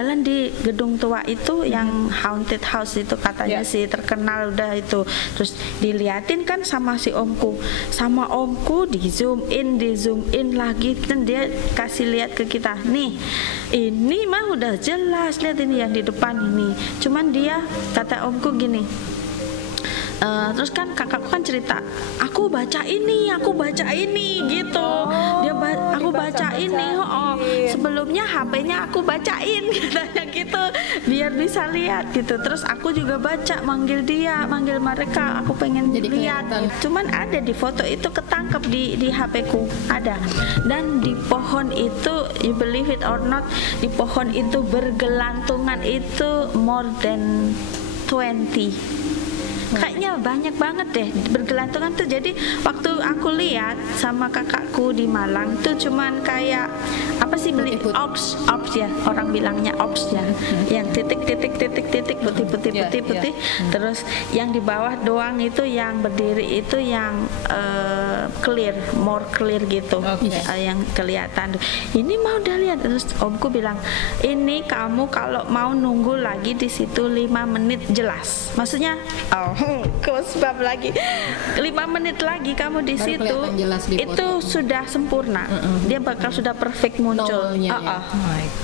jalan di gedung tua itu yang haunted house itu katanya sih terkenal udah itu. Terus diliatin kan sama si omku, di zoom in lagi, dan dia kasih lihat ke kita, nih ini mah udah jelas, lihat ini yang di depan ini. Cuman dia, kata omku gini, terus kan kakakku kan cerita, aku baca ini gitu. Aku baca ini, sebelumnya HP-nya aku bacain katanya gitu, biar bisa lihat gitu. Terus aku juga baca, manggil mereka, aku pengen lihat. Cuman ada di foto itu ketangkep di HP-ku ada. Dan di pohon itu, you believe it or not, di pohon itu bergelantungan itu more than 20. Kayaknya banyak banget deh bergelantungan tuh. Jadi waktu aku lihat sama kakakku di Malang tuh cuman kayak apa sih, beli ops ya, orang bilangnya ops ya, yang titik putih. Terus yang di bawah doang itu yang berdiri itu yang clear, more clear gitu, yang kelihatan. Ini mau udah lihat. Terus omku bilang, ini kamu kalau mau nunggu lagi di situ 5 menit jelas. Maksudnya sebab lagi 5 menit lagi kamu di situ itu sudah sempurna. Dia bakal sudah perfect muncul.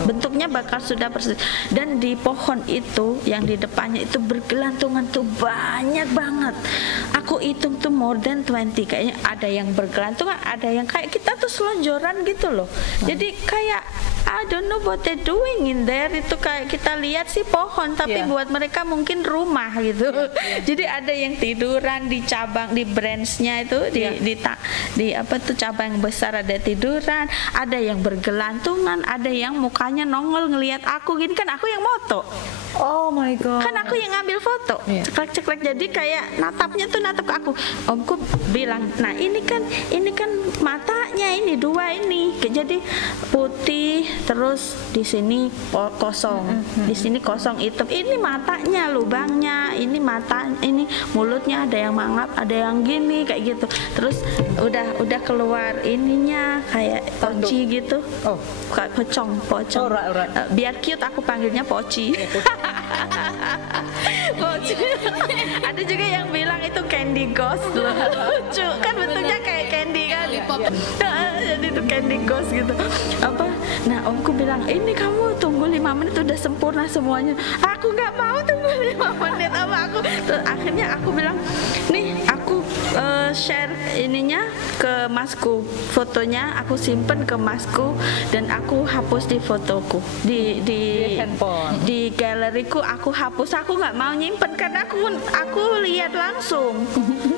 Bentuknya bakal sudah persis. Dan di pohon itu yang di depannya itu bergelantungan tuh banyak banget. Aku hitung tuh more than 20. Kayaknya ada yang bergelantungan, ada yang kayak kita tuh selonjoran gitu loh. Jadi kayak I don't know what they're doing in there. Itu kayak kita lihat sih pohon, tapi buat mereka mungkin rumah gitu. Jadi ada yang tiduran di cabang, di branch-nya itu, di apa tuh cabang besar ada tiduran, ada yang bergelantungan, ada yang mukanya nongol ngelihat aku gini, kan aku yang moto. Oh my god. Kan aku yang ngambil foto. Ceklek-ceklek, jadi kayak natapnya tuh natap ke aku. Omku bilang, nah ini kan matanya ini 2 ini. Jadi putih, terus di sini kosong. Di sini kosong hitam. Ini matanya, lubangnya, ini mata, ini mulutnya ada yang mangap, ada yang gini kayak gitu. Terus udah keluar ininya kayak poci gitu. Kayak pocong. Biar cute aku panggilnya poci. Poci. Ada juga yang bilang itu candy ghost loh. Lucu kan, bentuknya kayak candy kan. Jadi itu candy ghost gitu. Nah omku bilang, ini kamu tunggu 5 menit udah sempurna semuanya. Aku nggak mau tunggu 5 menit aku. Terus akhirnya aku bilang, nih aku share ininya ke masku, fotonya aku simpen ke masku, dan aku hapus di fotoku di handphone, di galeriku aku hapus. Aku nggak mau nyimpen karena aku lihat langsung.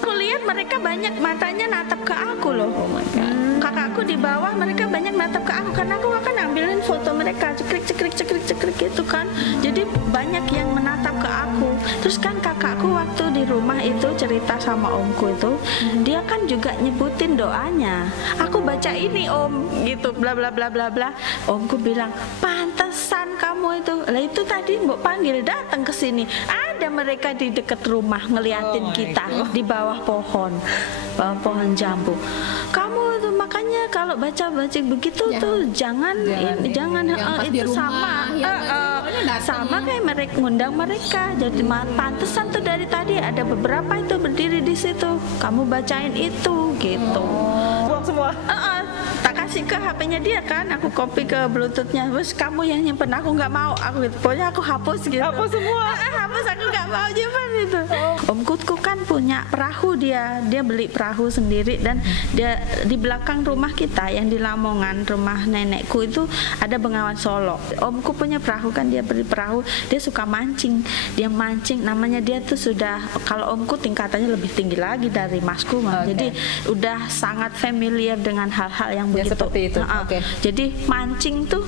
Aku lihat mereka banyak matanya natap ke aku loh. Kakakku di bawah, mereka banyak natap ke aku karena aku akan ambilin foto mereka, cekrik gitu kan. Jadi banyak yang menatap ke aku. Terus kan kakakku waktu di rumah itu cerita sama omku itu, dia kan juga nyebutin doanya. Aku baca ini om, gitu, bla bla bla bla bla. Omku bilang, pantesan kamu itu. Lah itu tadi mbok panggil datang ke sini. Ada mereka di dekat rumah ngeliatin kita di bawah pohon jambu. Kamu tuh makanya kalau baca begitu tuh jangan itu sama kayak mereka ngundang mereka. Jadi pantesan tuh dari tadi ada beberapa itu berdiri di situ. Kamu bacain itu gitu. Buang semua. Tak kasih ke HP-nya dia kan, aku copy ke Bluetooth-nya. Terus kamu yang nyimpen, aku nggak mau, aku gitu. Pokoknya aku hapus gitu. Hapus semua. Hapus, aku nggak mau nyimpen itu. Omku kan punya perahu, dia beli perahu sendiri, dan dia di belakang rumah kita yang di Lamongan, rumah nenekku itu ada Bengawan Solo. Omku punya perahu kan, dia beli perahu, dia suka mancing. Dia mancing, namanya dia tuh sudah, kalau omku tingkatannya lebih tinggi lagi dari masku, jadi udah sangat familiar dengan hal-hal yang begitu. Seperti itu. Jadi mancing tuh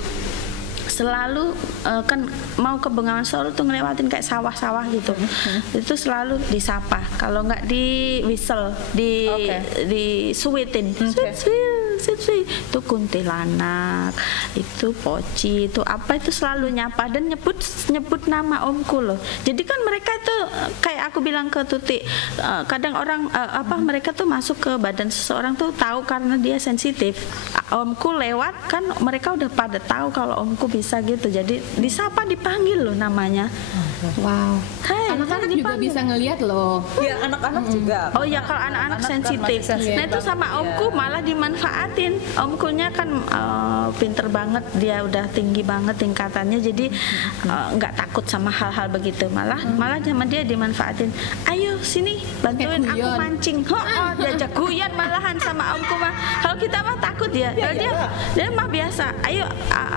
selalu kan mau ke Bengawan Solo tuh ngelewatin kayak sawah-sawah gitu. Itu selalu disapa. Kalau nggak di whistle, di suitin. Itu kuntilanak, itu poci, itu apa, itu selalu nyapa dan nyebut nama omku loh. Jadi kan mereka tuh kayak aku bilang ke Tuti, kadang orang mereka tuh masuk ke badan seseorang tuh tahu karena dia sensitif. omku lewat kan mereka udah pada tahu kalau omku bisa gitu. Jadi disapa dipanggil loh namanya. Wow. Hai, Anak-anak hai, juga dipanggil. bisa ngelihat loh. Ya anak-anak juga. Oh ya kalau anak-anak sensitif. Nah itu sama omku malah dimanfaatin. Omkunya kan pinter banget, dia udah tinggi banget tingkatannya, jadi nggak takut sama hal-hal begitu. Malah sama dia dimanfaatin. Ayo sini bantuin aku guyon. mancing. Diajak guyon malahan sama omku mah. Kalau kita mah takut ya. Kalau dia mah biasa. Ayo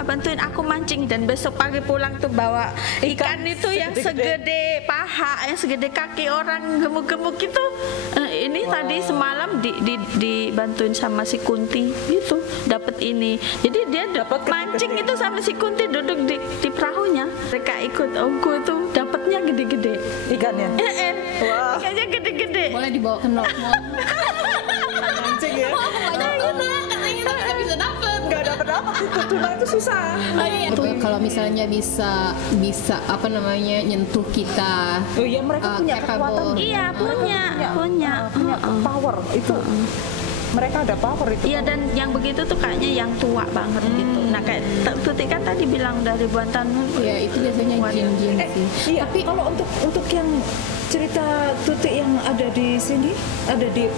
bantuin aku mancing, dan besok pagi pulang tuh bawa ikan itu yang segede paha, yang segede kaki orang, gemuk-gemuk itu. Ini tadi semalam dibantuin sama si Kunti gitu, dapat ini. Jadi dia dapat mancing itu sama si Kunti, duduk di perahunya. Mereka ikut omku tuh dapatnya gede-gede Ikannya. Wah. Ikannya gede-gede. Boleh dibawa ke Northmont. Mancing ya. Katanya bisa dapet. Nggak dapat itu tuna itu susah. Itu kalau misalnya bisa apa namanya nyentuh kita. Oh iya, mereka punya capable. kekuatan. Iya punya Power itu. Mereka ada power itu. Iya, dan yang begitu tuh kayaknya yang tua banget gitu. Nah kayak Tuti kan tadi bilang dari ribuan tahun. Ya itu biasanya jin-jin sih. Iya, tapi kalau untuk yang cerita Tuti yang ada di sini, ada di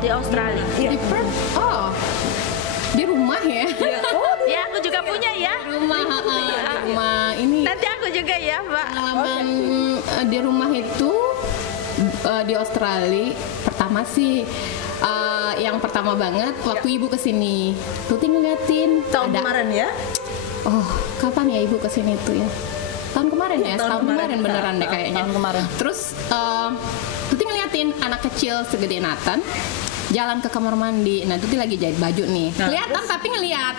Di Australia. Iya. Di Perth. Oh, di rumah ya. Ya aku juga punya ya. Di rumah ini. Nanti aku juga ya Mbak. Pengalaman di rumah itu di Australia pertama sih yang pertama banget waktu ibu kesini, Tuti ngeliatin Tahun ada. kemarin ya? Oh, kapan ya ibu kesini tuh ya? Tahun kemarin ya? tahun Tahun kemarin beneran deh kayaknya. Tahun kemarin. Terus Tuti ngeliatin anak kecil segede Nathan jalan ke kamar mandi. Nah, Tuti lagi jahit baju nih. Nah, Kelihatan tapi ngeliat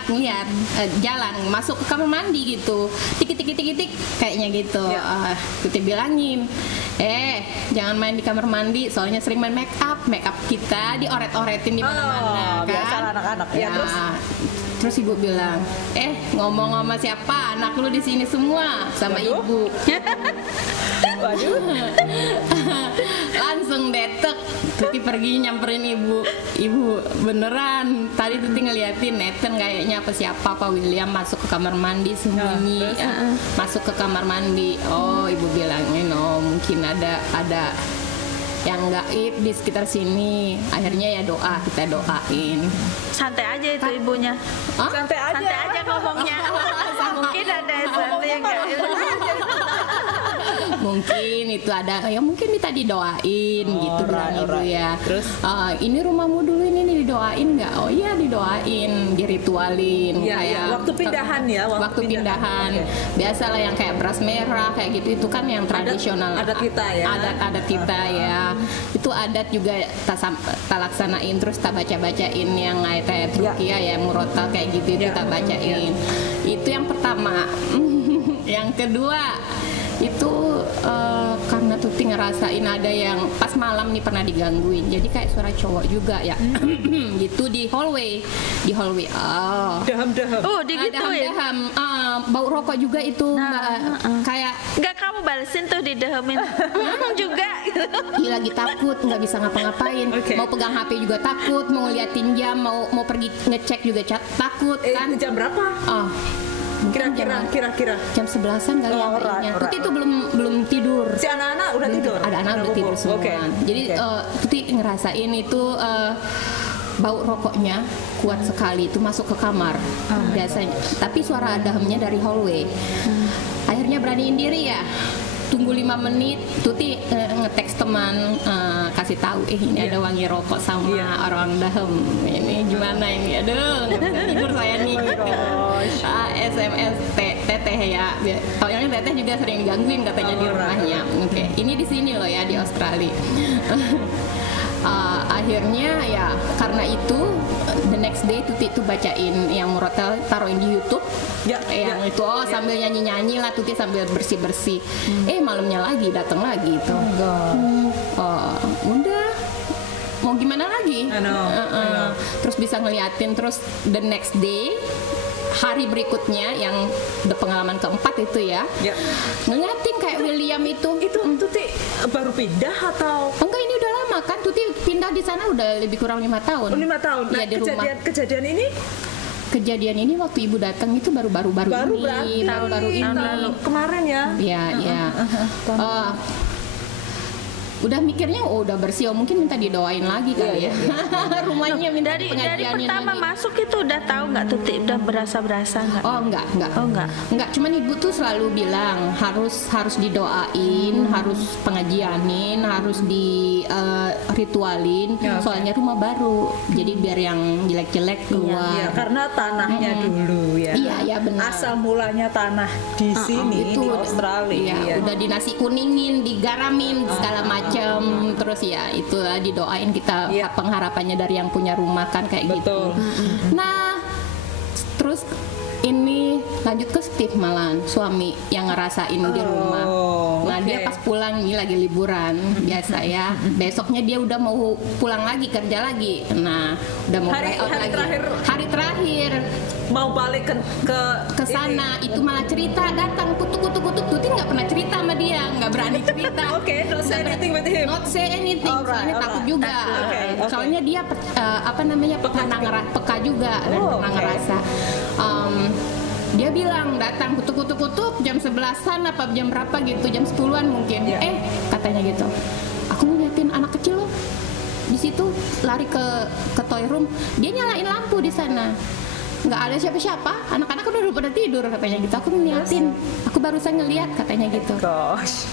jalan masuk ke kamar mandi gitu. Tik kayaknya gitu. Tuti bilangin, jangan main di kamar mandi, soalnya sering main make up kita dioret-oretin di mana-mana kan. Biasa anak-anak ya. Terus ibu bilang, ngomong sama siapa? Anak lu di sini semua sama Waduh. ibu. Waduh. Langsung detek, Tuti pergi nyamperin ibu. Ibu beneran. Tadi Tuti ngeliatin Nathan kayaknya apa siapa Pak William masuk ke kamar mandi sembunyi. Masuk ke kamar mandi. Oh, ibu bilangin, mungkin ada yang gaib di sekitar sini. Akhirnya ya kita doain. Santai aja itu ibunya. Hah? Santai aja. Santai aja ngomongnya. Mungkin ada sesuatu yang Mungkin itu ada ya, mungkin minta didoain gitu bilang ibu ya. Terus ini rumahmu dulu ini didoain nggak? Oh iya didoain, diritualin. Iya, kayak waktu pindahan ya, waktu pindahan. Oke. Biasalah yang kayak beras merah kayak gitu, itu kan yang tradisional. Adat kita ya. Adat kita ya. Itu adat juga tak laksanain, terus tak bacain yang ayat ruqyah ya, murotal kayak gitu itu tak bacain. Itu yang pertama. Yang kedua itu karena Tuti ngerasain ada yang pas malam nih pernah digangguin, jadi kayak suara cowok juga ya. Gitu di hallway Daham. digituin. daham bau rokok juga itu Mbak. Kayak Enggak, kamu balesin tuh didehemin. Juga. dia lagi takut, nggak bisa ngapa-ngapain. Oke. Mau pegang HP juga takut, mau ngeliatin jam, mau pergi ngecek juga takut kan. Jam berapa? Mungkin Kira-kira. jam 11-an kali ya kayaknya. Tuti itu belum tidur. Si anak-anak udah tidur. Ada anak udah tidur semua. Oke. Jadi Tuti ngerasain itu bau rokoknya kuat sekali, itu masuk ke kamar biasanya. Tapi suara dahamnya dari hallway. Akhirnya beraniin diri ya. Tunggu 5 menit, Tuti ngeteks teman, kasih tahu ini ada wangi rokok sama orang dahem. Ini gimana ini? Aduh, nggak bisa tidur saya nih. SMS teteh ya. Soalnya teteh juga sering gangguin katanya di rumahnya. Oke, ini di sini loh ya di Australia. Akhirnya ya karena itu the next day Tuti itu bacain yang murotal, taruhin di YouTube yang itu sambil nyanyi lah Tuti sambil bersih malamnya lagi datang lagi itu udah mau gimana lagi. I know. Terus bisa ngeliatin, terus the next day hari berikutnya yang pengalaman keempat itu ya, ngeliatin kayak William itu Tuti baru pindah atau enggak, ini udah lama kan. Tuti pindah di sana udah lebih kurang 5 tahun. 5 tahun. Iya, Nah, di rumah. kejadian ini kejadian ini waktu ibu datang itu baru-baru ini, baru-baru ini. Kemarin ya? Iya, iya. Udah mikirnya udah bersih, mungkin minta didoain lagi kali ya. Rumahnya minta Dari pengajianin pertama lagi. masuk itu udah tahu nggak Tuti, udah berasa nggak? Oh enggak. Oh, enggak. Enggak, cuman ibu tuh selalu bilang harus didoain, harus pengajianin, harus di ritualin. Soalnya rumah baru. Jadi biar yang jelek-jelek keluar. Iya, karena tanahnya dulu ya. Iya, benar. Asal mulanya tanah di sini itu di Australia. Iya, udah di nasi kuningin, digaramin segala macam. Terus ya itulah didoain kita, pengharapannya dari yang punya rumah kan kayak Betul. gitu. Nah, terus ini lanjut ke Steve malan, suami yang ngerasain di rumah. Nah, dia pas pulang ini lagi liburan biasa ya. Besoknya dia udah mau pulang lagi, kerja lagi. Nah, udah mau Hari lagi. Hari terakhir mau balik ke sana itu malah cerita, datang kutuk Tuti nggak pernah cerita sama dia, nggak berani cerita. Oke, don't say anything with him. Not say anything, soalnya takut juga. Okay. Soalnya dia peka juga dan pernah ngerasa. Dia bilang datang kutuk jam 11-an apa jam berapa gitu, jam 10-an mungkin. Katanya gitu. Aku ngeliatin anak kecil loh di situ lari ke toy room, dia nyalain lampu di sana. Nggak ada siapa-siapa, anak-anak udah pada tidur katanya gitu. Aku ngeliatin, aku barusan ngeliat katanya gitu. Gosh.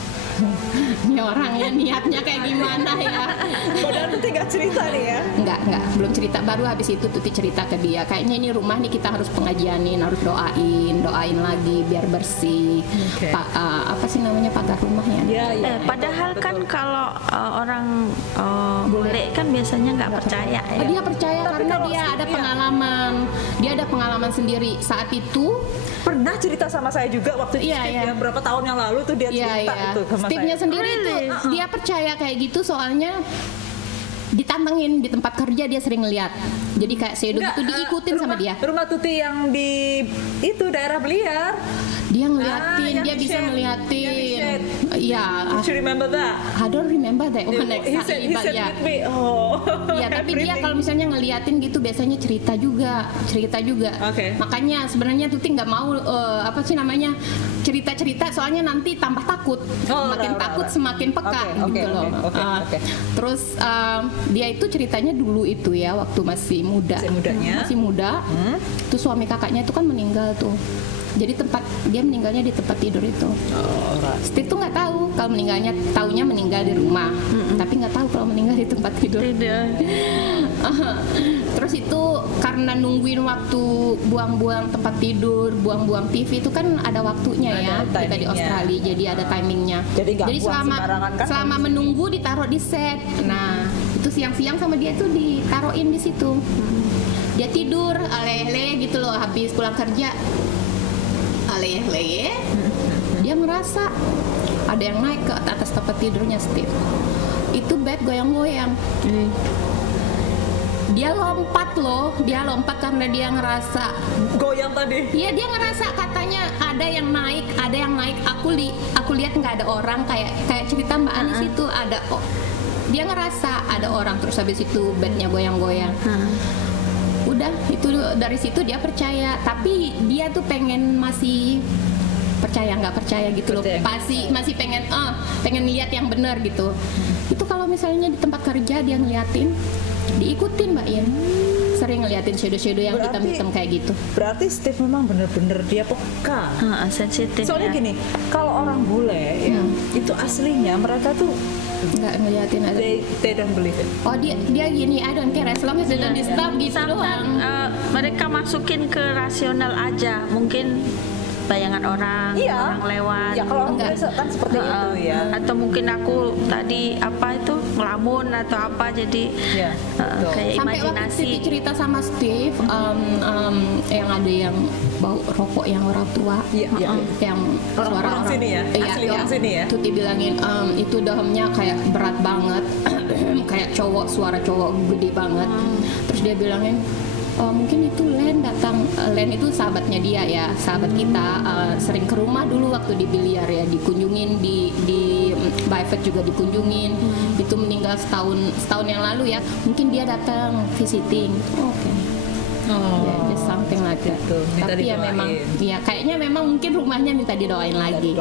Ini orangnya niatnya kayak gimana ya? Padahal Tuti nggak cerita nih ya? Enggak, belum cerita. Baru habis itu Tuti cerita ke dia. Kayaknya ini rumah nih kita harus pengajianin, harus doain lagi biar bersih. Apa sih namanya pagar rumahnya? Padahal kan kalau orang bule kan biasanya nggak percaya ya. Dia percaya karena dia ada pengalaman. Dia ada pengalaman sendiri. Saat itu pernah cerita sama saya juga waktu Steve berapa tahun yang lalu tuh dia cerita itu sama Steve-nya saya. sendiri tuh dia percaya kayak gitu soalnya ditantengin di tempat kerja dia sering ngeliat. Jadi kayak Sedo itu diikutin sama dia. Rumah Tuti yang di itu daerah Bliar. Dia ngeliatin, dia bisa ngeliatin. Iya. You remember that? I don't remember that one He said with me. Ya, tapi dia kalau misalnya ngeliatin gitu biasanya cerita juga. Okay. Makanya sebenarnya Tuti nggak mau cerita soalnya nanti tambah takut. Makin takut semakin peka gitu loh. Terus dia itu ceritanya dulu itu ya waktu masih muda. Tuh suami kakaknya itu kan meninggal tuh. Jadi dia meninggalnya di tempat tidur itu. Steve tuh nggak tahu kalau meninggalnya, taunya meninggal di rumah, tapi nggak tahu kalau meninggal di tempat tidur. Terus itu karena nungguin waktu buang-buang tempat tidur, buang-buang TV itu kan ada waktunya kita di Australia, jadi ada timingnya. Jadi selama menunggu ditaruh di set. Nah itu siang-siang sama dia tuh ditaruhin di situ. Dia tidur aleh-aleh gitu loh habis pulang kerja. Aleh-aleh, dia merasa ada yang naik ke atas tempat tidurnya Steve. Itu bed goyang-goyang. Dia lompat karena dia ngerasa goyang tadi. Iya, dia ngerasa katanya ada yang naik. Aku lihat nggak ada orang, kayak cerita Mbak Anis itu ada. Dia ngerasa ada orang, terus habis itu bednya goyang-goyang. Udah itu dari situ dia percaya, tapi dia tuh masih percaya nggak percaya gitu loh, masih pengen lihat yang benar gitu. Itu kalau misalnya di tempat kerja dia ngeliatin, diikutin Mbak Ian, sering ngeliatin shadow yang hitam-hitam kayak gitu. Berarti Steve memang bener-bener dia peka, sensitif. Soalnya gini, kalau orang bule itu aslinya mereka tuh nggak ngeliatin aja. They don't believe it. Oh dia gini, I don't care as long as they don't disturb gitu doang. Mereka masukin ke rasional aja, mungkin bayangan orang lewat. Ya kalau orang kan seperti itu ya. Atau mungkin aku tadi ngelamun atau apa, jadi kayak sampai imajinasi. Waktu cerita sama Steve yang ada yang bau rokok yang orang tua, yang suara orang sini ya, asli orang sini ya. Tuti bilangin itu dahamnya kayak berat banget, kayak suara cowok gede banget. Terus dia bilangin mungkin itu Len datang. Len itu sahabatnya dia ya, sahabat kita, sering ke rumah dulu waktu di Biliar ya, dikunjungin di Byford juga dikunjungin. Itu meninggal setahun yang lalu ya, mungkin dia datang visiting. Oke. Ya, just something like that. Gitu, minta Tapi ya didoain. memang, ya kayaknya memang mungkin rumahnya minta didoain lagi.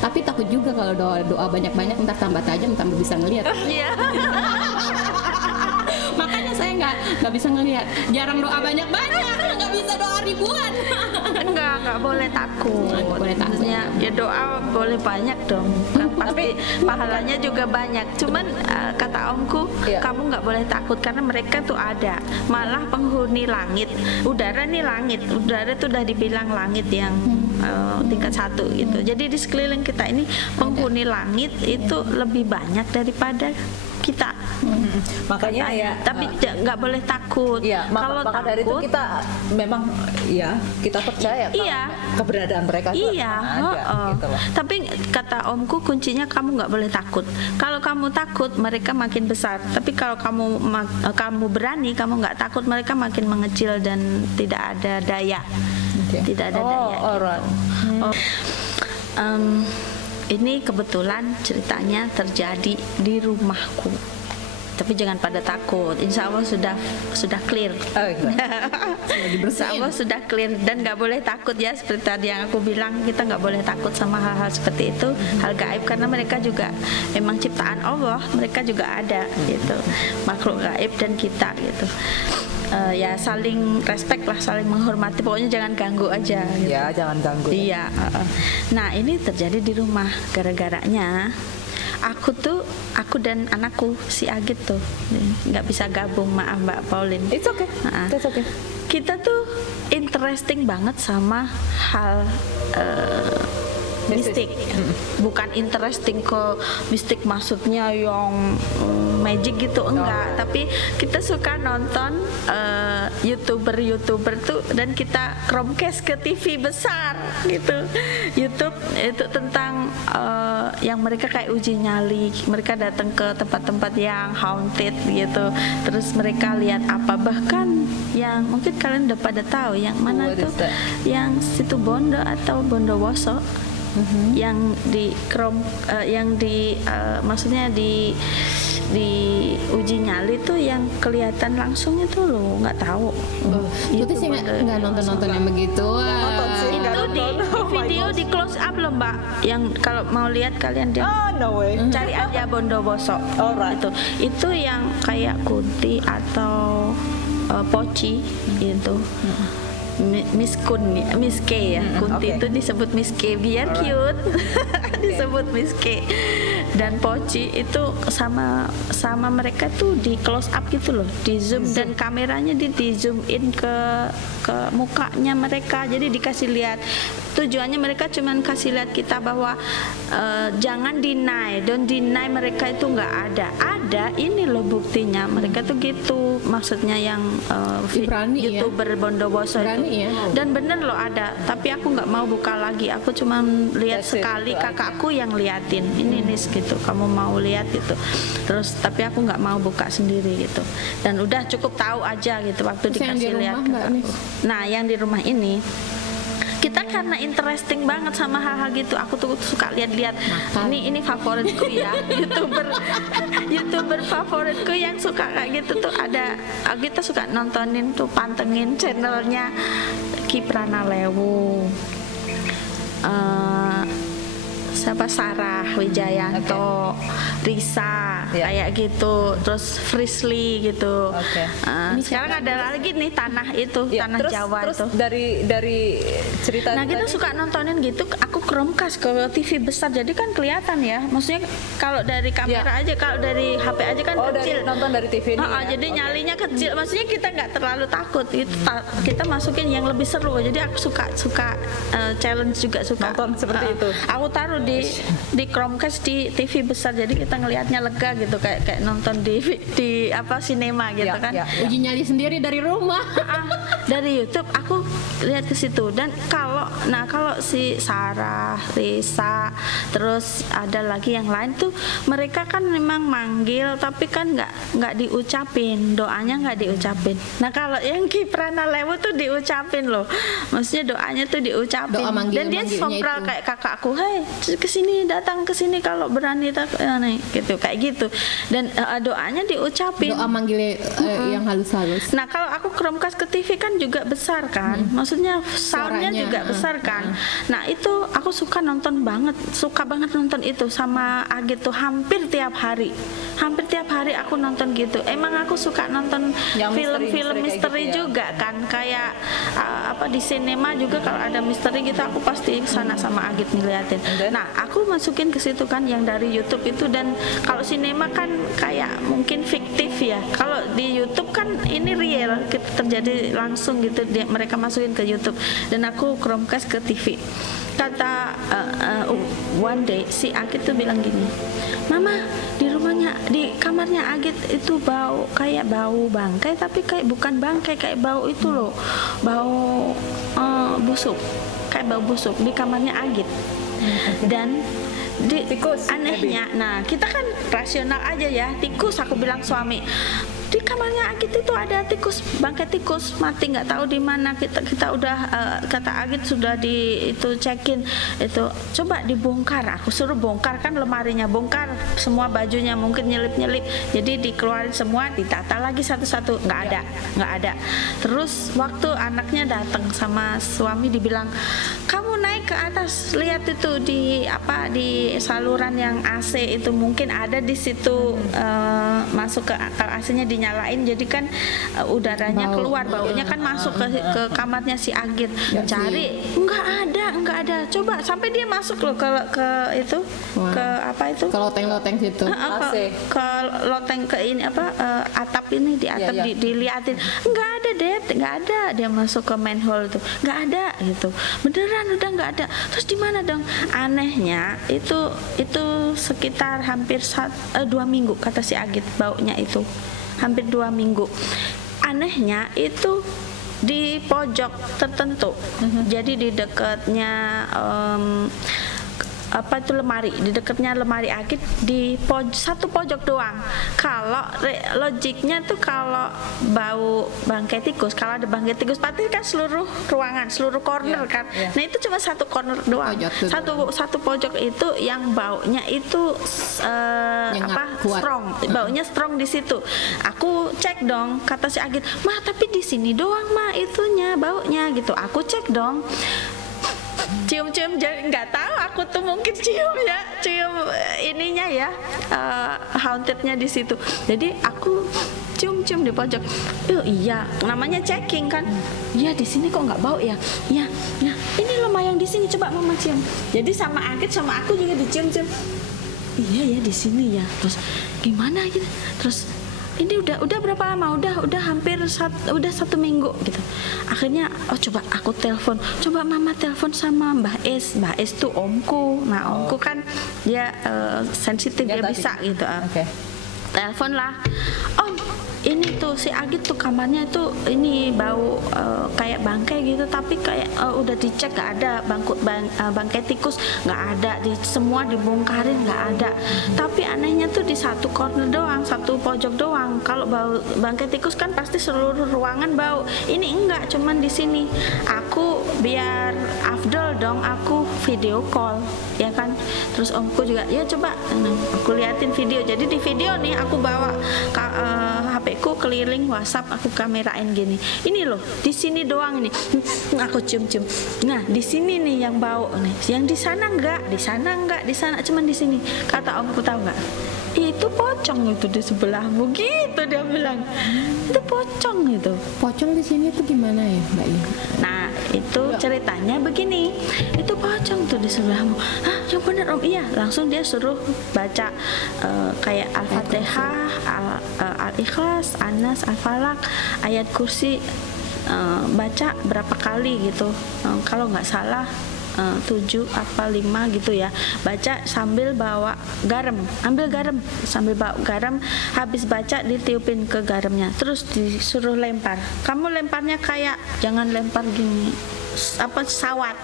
Tapi takut juga kalau doa banyak-banyak ntar tambah tajam, tambah bisa ngelihat. Iya. Makanya saya nggak bisa ngelihat. Jarang doa banyak-banyak, nggak bisa doa ribuan. Enggak boleh takut. Nggak boleh takut. Maksudnya, ya doa boleh banyak dong. Kan pasti pahalanya juga banyak. Cuman kata omku, Iya. kamu nggak boleh takut karena mereka tuh ada. Malah penghuni langit, udara nih langit, udara tuh udah dibilang langit yang tingkat 1 gitu. Jadi di sekeliling kita ini penghuni langit itu lebih banyak daripada kita. Makanya ya. Tapi nggak boleh takut. Iya, Kalau maka dari itu takut, kita memang ya kita percaya kalau Iya. keberadaan mereka itu iya, akan ada, gitu loh. Tapi kata omku kuncinya kamu nggak boleh takut. Kalau kamu takut, mereka makin besar. Tapi kalau kamu berani, kamu nggak takut, mereka makin mengecil dan tidak ada daya. Oke. Tidak ada daya. alright. Ini kebetulan ceritanya terjadi di rumahku. Tapi jangan pada takut. Insya Allah sudah clear. Oh, gitu. Insya Allah sudah clear dan nggak boleh takut ya, seperti tadi yang aku bilang, kita nggak boleh takut sama hal-hal seperti itu, hal gaib, karena mereka juga memang ciptaan Allah, mereka juga ada gitu, makhluk gaib dan kita gitu. Ya saling respect lah, saling menghormati, pokoknya jangan ganggu aja gitu. Ya, jangan ganggu. Iya. Nah ini terjadi di rumah gara-garanya aku dan anakku si Agit tuh nggak bisa gabung, maaf Mbak Pauline. It's okay. That's okay. Kita tuh interesting banget sama hal mistik. Bukan interesting ke mistik maksudnya yang magic gitu, enggak. Tapi kita suka nonton YouTuber tuh, dan kita Chromecast ke TV besar gitu. YouTube itu tentang yang mereka kayak uji nyali, mereka datang ke tempat-tempat yang haunted gitu. Terus mereka lihat apa, bahkan yang mungkin kalian udah pada tahu yang mana What tuh, is that? yang Situ Bondo atau Bondowoso. Yang di maksudnya di uji nyali tuh yang kelihatan langsung itu loh, nggak tahu. Itu sih nggak nonton yang begitu. Itu di video di close up loh Mbak, yang kalau mau lihat kalian deh No way. cari aja Bondowoso. Alright. Itu yang kayak kunti atau poci gitu. Miss K ya, kunti okay. itu disebut Miss K biar cute. Disebut Miss K. Dan poci itu sama mereka tuh di close up gitu loh, di zoom dan kameranya di zoom in ke mukanya mereka, jadi dikasih lihat. Tujuannya mereka cuman kasih lihat kita bahwa jangan don't deny mereka itu nggak ada. Ini loh buktinya, mereka tuh gitu maksudnya yang YouTuber Bondowoso itu. Ya. Dan bener loh ada, tapi aku nggak mau buka lagi, aku cuma lihat sekali, kakakku yang liatin ini gitu, kamu mau lihat gitu. Terus tapi aku nggak mau buka sendiri gitu, dan udah cukup tahu aja gitu waktu Terus dikasih lihat kakakku. Nah yang di rumah ini kita karena interesting banget sama hal-hal gitu, aku tuh suka lihat-lihat. Ini favoritku ya, youtuber favoritku yang suka kayak gitu tuh ada. Kita suka nontonin tuh, pantengin channelnya Kiprana Lewu, siapa, Sarah Wijayanto, Risa, kayak gitu, terus Frisly gitu. Sekarang ada lagi nih tanah Jawa terus itu. Dari cerita. Nah kita suka nontonin gitu, aku Chromecast ke TV besar, jadi kan kelihatan ya. Maksudnya kalau dari kamera aja, kalau dari HP aja kan kecil. Nonton dari TV ini. Jadi nyalinya kecil. Maksudnya kita nggak terlalu takut. Kita masukin yang lebih seru. Jadi aku suka challenge juga, suka nonton seperti itu. Aku taruh di Chromecast di TV besar, jadi kita ngelihatnya lega gitu, kayak nonton di sinema gitu kan. Uji nyali sendiri dari rumah. Dari YouTube aku lihat ke situ. Dan kalau si Sarah, Risa, terus ada lagi yang lain tuh, mereka kan memang manggil tapi kan nggak diucapin, doanya nggak diucapin. Nah kalau yang Kiprana Lewu tuh diucapin loh, maksudnya doanya tuh diucapin. Dan dia sompral kayak kakakku, hey kesini, datang kesini kalau berani nih gitu, kayak gitu. Dan doanya diucapin. Doa manggil yang halus-halus. Nah kalau aku Chromecast ke TV kan juga besar kan, maksudnya soundnya Suaranya, juga besar kan. Nah itu aku suka banget nonton itu sama Agit tuh hampir tiap hari aku nonton gitu. Emang aku suka nonton Yang film-film misteri gitu ya? juga kan, kayak di sinema juga kalau ada misteri gitu aku pasti kesana sama Agit ngeliatin. Nah aku masukin ke situ kan yang dari YouTube itu, dan kalau sinema kan kayak mungkin fiktif ya, kalau di YouTube kan ini real terjadi langsung gitu, mereka masukin ke YouTube. Dan aku Chromecast ke TV. Kata one day si Agit tuh bilang gini, Mama di kamarnya Agit itu kayak bau bangkai, tapi kayak bukan bangkai, kayak bau itu loh, bau busuk, kayak bau busuk di kamarnya Agit. Dan tikus anehnya, nah kita kan rasional aja ya, tikus aku bilang suami, di kamarnya Agit itu ada tikus, bangkai tikus mati nggak tahu di mana. Kita udah kata Agit sudah itu cekin itu, coba dibongkar. Aku suruh bongkar kan lemarinya, bongkar semua bajunya, mungkin nyelip jadi dikeluarin semua, ditata lagi satu-satu, nggak ada. Terus waktu anaknya datang sama suami dibilang, kamu naik ke atas lihat itu di saluran yang AC itu mungkin ada di situ, masuk ke AC-nya dinyalain, jadi kan udaranya keluar, baunya kan masuk ke kamarnya si Agit. Cari nggak ada, coba sampai dia masuk loh ke itu, ke ke loteng situ, ke loteng, ke ini atap ini, di atap diliatin, nggak ada Dad, nggak ada. Dia masuk ke manhole tuh, nggak ada gitu, beneran udah nggak ada. Terus di mana dong? Anehnya itu sekitar hampir 2 minggu kata si Agit, baunya itu hampir 2 minggu. Anehnya itu di pojok tertentu. Jadi di dekatnya lemari, di dekatnya lemari Agit, di satu pojok doang. Kalau logiknya tuh kalau bau bangkai tikus, kalau ada bangkai tikus pasti kan seluruh ruangan, seluruh corner kan. Nah itu cuma satu corner doang, satu pojok itu yang baunya itu strong, baunya strong di situ. Aku cek dong, kata si Agit, mah tapi di sini doang mah itunya baunya gitu. Aku cek dong, cium-cium, jadi nggak tahu aku tuh mungkin cium ininya ya, hauntednya di situ. Jadi aku cium-cium di pojok. Iya, namanya checking kan. Iya di sini kok nggak bau ya? Iya, nah ini lumayan di sini, coba Mama cium. Jadi sama Agit sama aku juga dicium-cium. Iya ya di sini ya. Terus gimana gitu? Terus ini udah berapa lama? Udah hampir 1 minggu gitu. Akhirnya coba aku telepon, coba Mama telepon sama Mbah Es tuh omku. Nah omku kan dia sensitif, dia bisa gitu. Telepon lah, Om ini tuh si Agit tuh kamarnya itu ini bau kayak bangkai gitu, tapi kayak udah dicek nggak ada bangkai tikus, nggak ada, semua dibongkarin nggak ada. Tapi anehnya tuh di satu corner doang, satu pojok doang. Kalau bau bangkai tikus kan pasti seluruh ruangan bau. Ini enggak, cuman di sini. Aku biar afdol dong, aku video call ya kan. Terus omku juga ya coba aku liatin video. Jadi di video nih aku bawa HP ku keliling WhatsApp, aku kamerain gini. Ini loh, di sini doang ini. Aku cium-cium. Nah, di sini nih yang bau nih. Yang di sana enggak, di sana cuman di sini. Kata omku, tahu enggak? Itu pocong itu di sebelahmu gitu, dia bilang. Itu pocong itu. Pocong di sini tuh gimana ya, Mbak Iin? Nah, itu ceritanya begini. Itu pocong tuh di sebelahmu. Hah, yang benar Om? Iya, langsung dia suruh baca kayak Al-Fatihah, Al-Ikhlas, Anas, Al-Falak, ayat kursi, baca berapa kali gitu. Kalau nggak salah 7 apa 5 gitu ya, baca sambil bawa garam, ambil garam sambil bawa garam, habis baca ditiupin ke garamnya, terus disuruh lempar. Kamu lemparnya kayak jangan lempar gini sawat,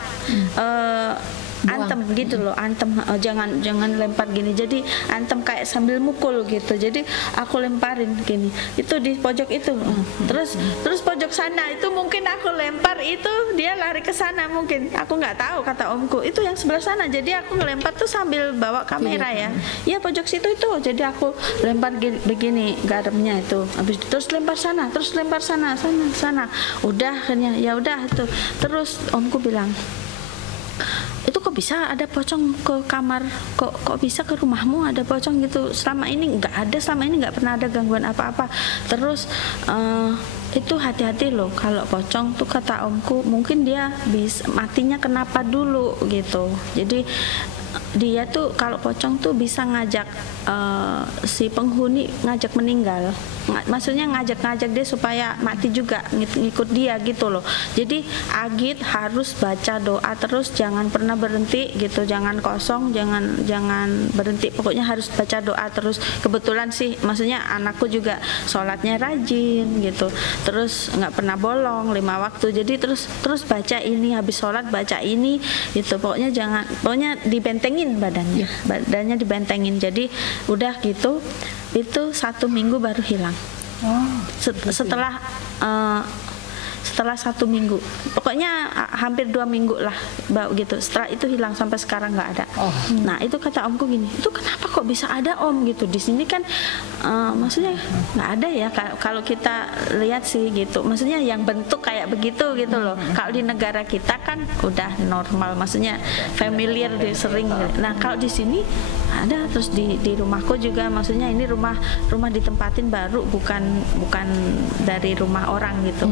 antem gitu loh, antem, jangan lempar gini, jadi antem kayak sambil mukul gitu, jadi aku lemparin gini, itu di pojok itu, terus pojok sana itu mungkin aku lempar itu dia lari ke sana, mungkin aku nggak tahu, kata omku itu yang sebelah sana, jadi aku ngelempar tuh sambil bawa kamera ya pojok situ itu, jadi aku lempar begini garamnya itu, habis terus lempar sana, terus lempar sana, udah akhirnya ya udah itu, terus omku bilang, itu kok bisa ada pocong ke kamar, kok bisa ke rumahmu ada pocong gitu, selama ini nggak pernah ada gangguan apa-apa. Terus itu hati-hati loh kalau pocong tuh, kata omku mungkin dia bisa matinya kenapa dulu gitu, jadi dia tuh kalau pocong tuh bisa ngajak si penghuni ngajak meninggal, maksudnya ngajak dia supaya mati juga, ngikut dia gitu loh. Jadi Agit harus baca doa terus, jangan pernah berhenti gitu, jangan kosong, jangan berhenti, pokoknya harus baca doa terus. Kebetulan sih maksudnya anakku juga sholatnya rajin gitu, terus nggak pernah bolong 5 waktu, jadi terus baca ini, habis sholat baca ini gitu, pokoknya dibentengin badannya dibentengin, jadi udah gitu, itu 1 minggu baru hilang. Setelah 1 minggu, pokoknya hampir 2 minggu lah bau gitu, setelah itu hilang sampai sekarang nggak ada. Nah itu kata omku gini, itu kenapa kok bisa ada om gitu, di sini kan maksudnya nggak ada ya kalau kita lihat sih gitu, maksudnya yang bentuk kayak begitu gitu loh. Kalau di negara kita kan udah normal, maksudnya familiar, sering. Nah kalau di sini ada, terus di rumahku juga, maksudnya ini rumah ditempatin baru, bukan dari rumah orang gitu,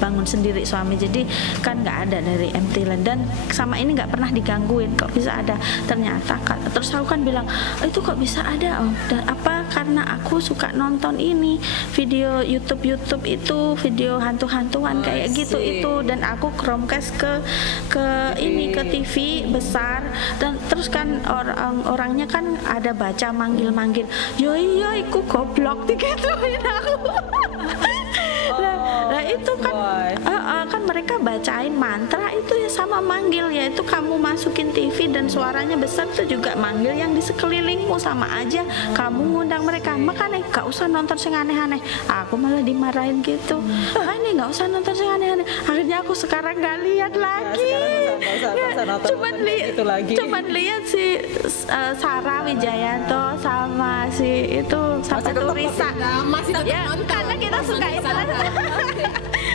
bangun sendiri suami, jadi kan nggak ada dari empty land, dan sama ini nggak pernah digangguin, kok bisa ada. Ternyata terus aku kan bilang, itu kok bisa ada om, dan apa karena aku suka nonton ini video YouTube itu, video hantu-hantuan kayak gitu itu, dan aku Chromecast ke TV besar, dan terus kan orangnya kan ada baca manggil yo iya iku goblok digituin aku. Nah itu kan mereka bacain mantra itu ya sama manggil, ya itu kamu masukin TV dan suaranya besar itu juga manggil yang di sekelilingmu, sama aja kamu ngundang mereka. Makanya gak usah nonton sing aneh-aneh, aku malah dimarahin gitu, ini gak usah nonton sing aneh-aneh. Akhirnya aku sekarang gak lihat lagi, cuman lihat si Sarah Wijayanto sama si itu sampai Turisa ya, karena kita suka itu.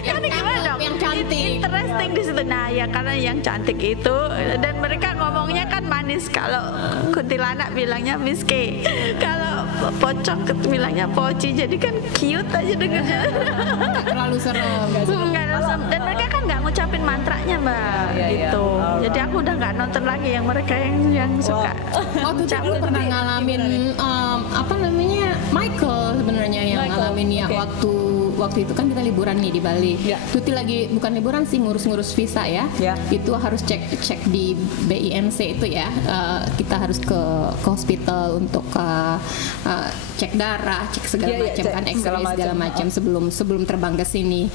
Karena gimana dong, yang cantik, interesting di situ. Nah ya karena yang cantik itu, dan mereka ngomongnya kan manis, kalau kuntilanak bilangnya Miss K, kalau pocong bilangnya Poci, jadi kan cute aja dengannya. Nggak terlalu serem. Dan mereka kan nggak ngucapin mantranya mbak, gitu. Jadi aku udah nggak nonton lagi yang mereka yang suka. Aku pernah ngalamin apa namanya, Michael sebenarnya yang ngalamin ya, waktu itu kan kita liburan nih di Bali. Tuti lagi bukan liburan sih, ngurus visa ya. Itu harus cek di BIMC itu ya. Kita harus ke hospital untuk cek darah, cek segala macam kan, X-ray segala macam sebelum terbang ke sini.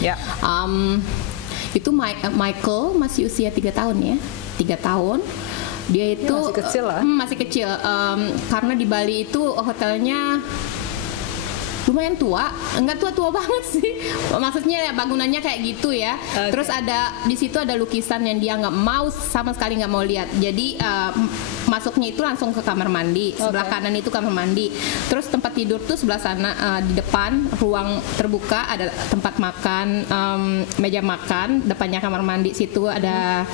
Itu Michael masih usia 3 tahun ya, 3 tahun. Dia itu masih kecil lah. Masih kecil, karena di Bali itu hotelnya lumayan tua, enggak tua banget sih, maksudnya bangunannya kayak gitu ya. Terus ada di situ ada lukisan yang dia nggak mau sama sekali, nggak mau lihat. Jadi masuknya itu langsung ke kamar mandi, sebelah kanan itu kamar mandi. Terus tempat tidur tuh sebelah sana, di depan ruang terbuka ada tempat makan, meja makan, depannya kamar mandi, situ ada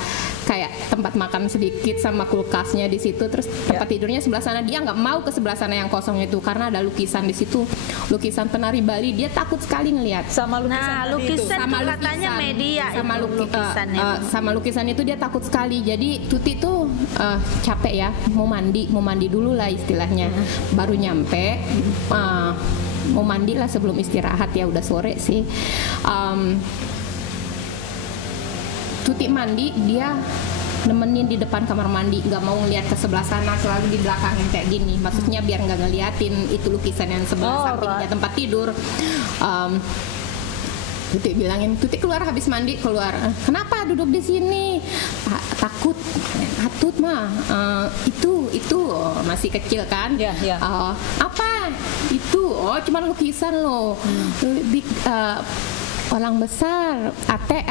kayak tempat makan sedikit sama kulkasnya di situ. Terus tempat tidurnya sebelah sana, dia nggak mau ke sebelah sana yang kosong itu karena ada lukisan di situ, lukisan penari Bali. Dia takut sekali ngelihat sama lukisan, sama katanya media sama sama lukisan itu dia takut sekali. Jadi Tuti tuh capek ya, mau mandi dulu lah istilahnya, baru nyampe mau mandi lah sebelum istirahat ya, udah sore sih. Tuti mandi, dia nemenin di depan kamar mandi, nggak mau ngeliat ke sebelah sana, selalu di belakangin kayak gini, maksudnya biar nggak ngeliatin itu lukisan yang sebelah sampingnya tempat tidur. Tuti bilangin, Tuti keluar habis mandi keluar. Kenapa duduk di sini? Takut, atut mah. Itu masih kecil kan? Iya. Apa? Itu cuma lukisan loh. Orang besar, kakek,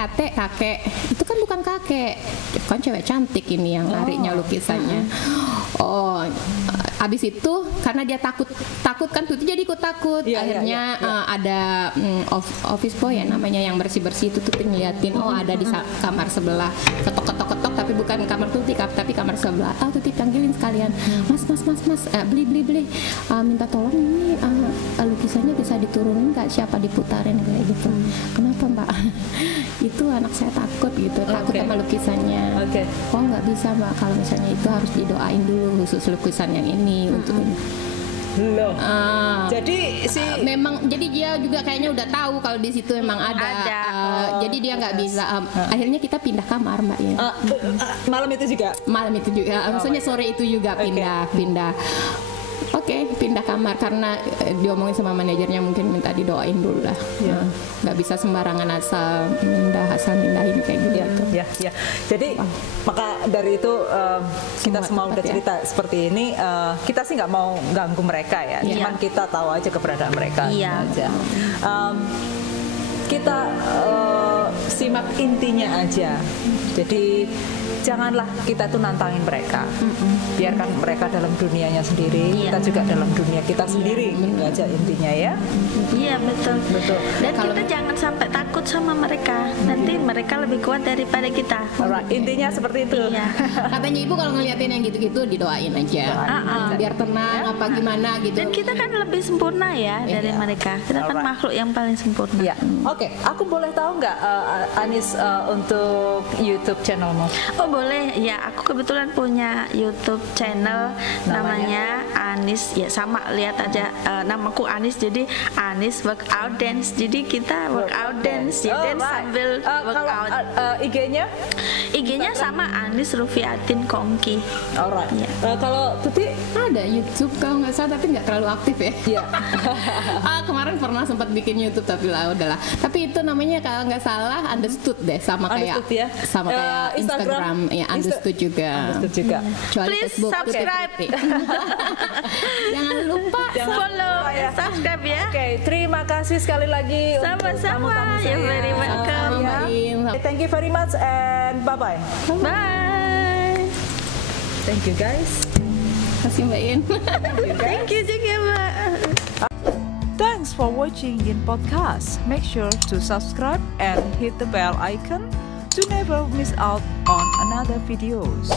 itu kan bukan kakek, kan cewek cantik ini yang larinya lukisannya. Abis itu karena dia takut kan Tuti jadi ikut takut. Akhirnya ada office boy ya namanya yang bersih itu Tuti ngeliatin ada di kamar sebelah, ketok tapi bukan kamar Tuti tapi kamar sebelah. Tuti panggilin sekalian, mas beli minta tolong ini lukisannya bisa diturunin nggak, siapa diputarin kayak gitu. Kenapa Mbak? Itu anak saya takut gitu, takut sama lukisannya. Nggak bisa Mbak, kalau misalnya itu harus didoain dulu khusus lukisan yang ini untuk loh. Jadi memang jadi dia juga kayaknya udah tahu kalau di situ memang ada. Jadi dia nggak bisa. Akhirnya kita pindah kamar Mbak ya. Malam itu juga. Maksudnya sore itu juga pindah. Pindah kamar karena diomongin sama manajernya mungkin minta didoain dulu lah. Nggak bisa sembarangan asal mindahin kayak gitu. Ya. Jadi maka dari itu kita semua udah cerita seperti ini, kita sih nggak mau ganggu mereka ya. Cuman kita tahu aja keberadaan mereka aja. Kita simak intinya aja. Jadi janganlah kita tuh nantangin mereka. Biarkan mereka dalam dunianya sendiri, kita juga dalam dunia kita sendiri. Itu aja intinya ya. Iya betul. Dan kita jangan sampai takut sama mereka. Nanti mereka lebih kuat daripada kita. Intinya seperti itu. Katanya ibu kalau ngeliatin yang gitu-gitu didoain aja. Biar tenang apa gimana gitu. Dan kita kan lebih sempurna ya dari mereka. Kita kan makhluk yang paling sempurna. Oke, aku boleh tahu nggak Anis untuk YouTube channelmu? Boleh ya, aku kebetulan punya YouTube channel namanya Anis ya, sama lihat aja namaku Anis, jadi Anis Workout Dance. Jadi kita workout dance ya, dance sambil workout. IG-nya sama Anis Rufiatin Kongki. Kalau Tuti ada YouTube kalau nggak salah tapi nggak terlalu aktif ya. Kemarin pernah sempat bikin YouTube tapi udahlah. Tapi itu namanya kalau nggak salah Understood deh, sama kayak Instagram. Ya, Understood juga. Please Facebook, subscribe. Jangan lupa follow dan subscribe ya. Terima kasih sekali lagi. Sama-sama. You're very welcome. Thank you very much and bye-bye. Bye. Thank you guys. Kasih Mbak In. Thank you juga Mbak. Thanks for watching Yin Podcast. Make sure to subscribe and hit the bell icon to never miss out on another videos.